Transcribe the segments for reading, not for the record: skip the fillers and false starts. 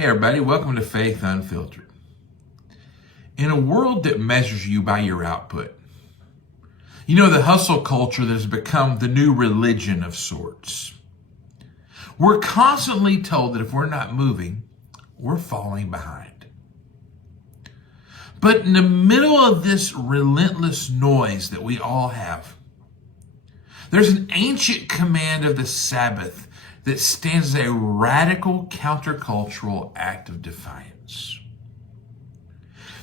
Hey everybody, welcome to Faith Unfiltered. In a world that measures you by your output, the hustle culture that has become the new religion of sorts. We're constantly told that if we're not moving, we're falling behind. But in the middle of this relentless noise that we all have, there's an ancient command of the Sabbath that stands as a radical countercultural act of defiance.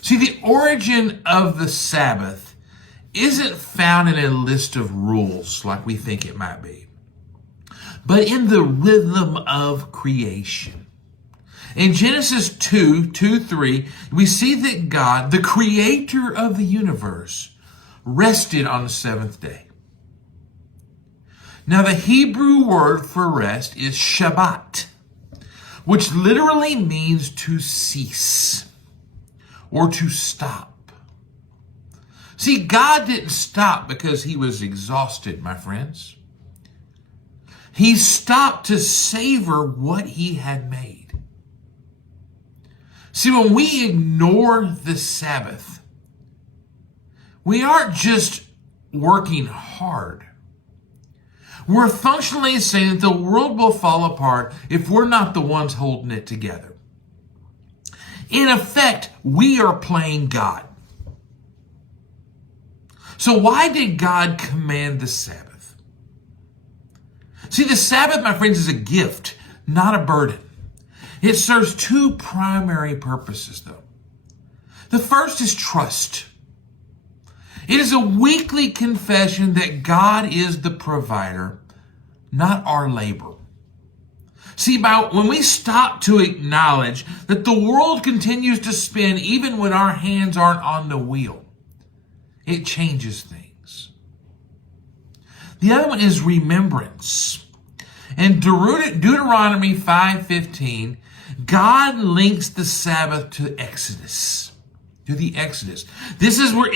See, the origin of the Sabbath isn't found in a list of rules like we think it might be, but in the rhythm of creation. In Genesis 2:3, we see that God, the creator of the universe, rested on the seventh day. Now, the Hebrew word for rest is Shabbat, which literally means to cease or to stop. See, God didn't stop because he was exhausted, my friends. He stopped to savor what he had made. See, when we ignore the Sabbath, we aren't just working hard. We're functionally saying that the world will fall apart if we're not the ones holding it together. In effect, we are playing God. So why did God command the Sabbath? See, the Sabbath, my friends, is a gift, not a burden. It serves two primary purposes, though. The first is trust. It is a weekly confession that God is the provider, not our labor. See, when we stop to acknowledge that the world continues to spin even when our hands aren't on the wheel, it changes things. The other one is remembrance. In Deuteronomy 5:15, God links the Sabbath to the Exodus. This is where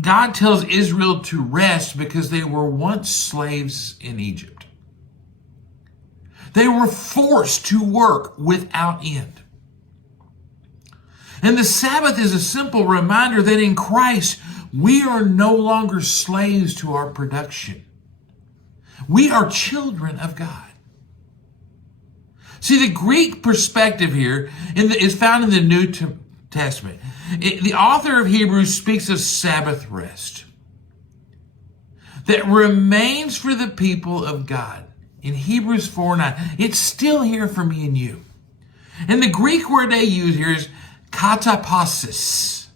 God tells Israel to rest because they were once slaves in Egypt. They were forced to work without end. And the Sabbath is a simple reminder that in Christ, we are no longer slaves to our production. We are children of God. See, the Greek perspective here is found in the New Testament. The author of Hebrews speaks of Sabbath rest that remains for the people of God. In Hebrews 4:9, it's still here for me and you. And the Greek word they use here is katapasis,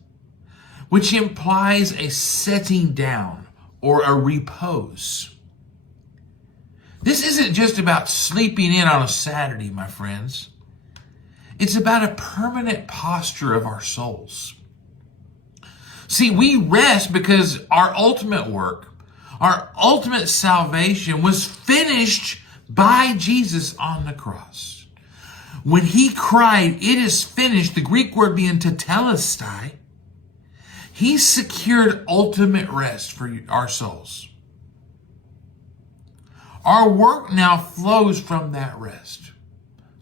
which implies a setting down or a repose. This isn't just about sleeping in on a Saturday, my friends. It's about a permanent posture of our souls. See, we rest because our ultimate work, our ultimate salvation was finished by Jesus on the cross. When he cried, "It is finished," the Greek word being tetelestai, he secured ultimate rest for our souls. Our work now flows from that rest,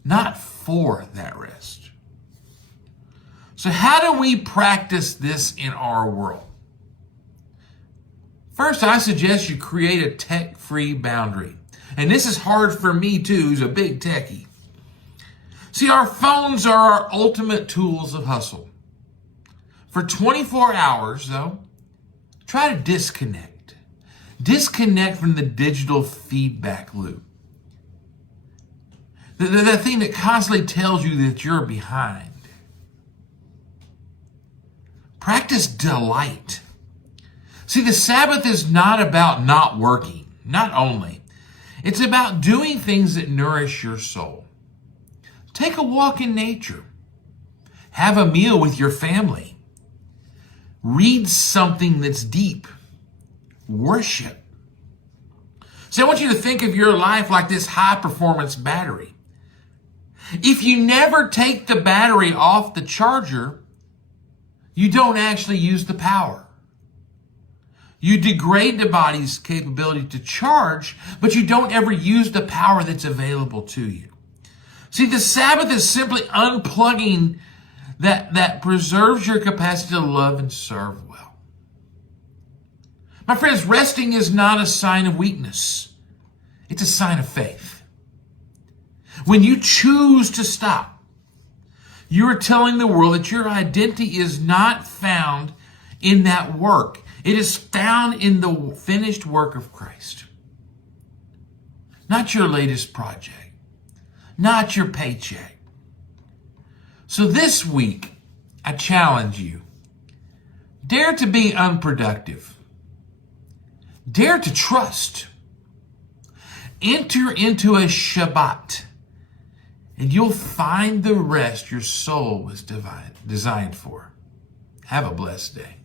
not for that rest. So how do we practice this in our world? First, I suggest you create a tech-free boundary. And this is hard for me too, who's a big techie. See, our phones are our ultimate tools of hustle. For 24 hours, though, try to disconnect. Disconnect from the digital feedback loop. The thing that constantly tells you that you're behind. Practice delight. See, the Sabbath is not about not working, not only. It's about doing things that nourish your soul. Take a walk in nature. Have a meal with your family. Read something that's deep. Worship. So I want you to think of your life like this high-performance battery. If you never take the battery off the charger, you don't actually use the power. You degrade the body's capability to charge, but you don't ever use the power that's available to you. See, the Sabbath is simply unplugging that preserves your capacity to love and serve well. My friends, resting is not a sign of weakness. It's a sign of faith. When you choose to stop, you are telling the world that your identity is not found in that work. It is found in the finished work of Christ. Not your latest project, not your paycheck. So this week, I challenge you, dare to be unproductive. Dare to trust. Enter into a Shabbat, and you'll find the rest your soul was designed for. Have a blessed day.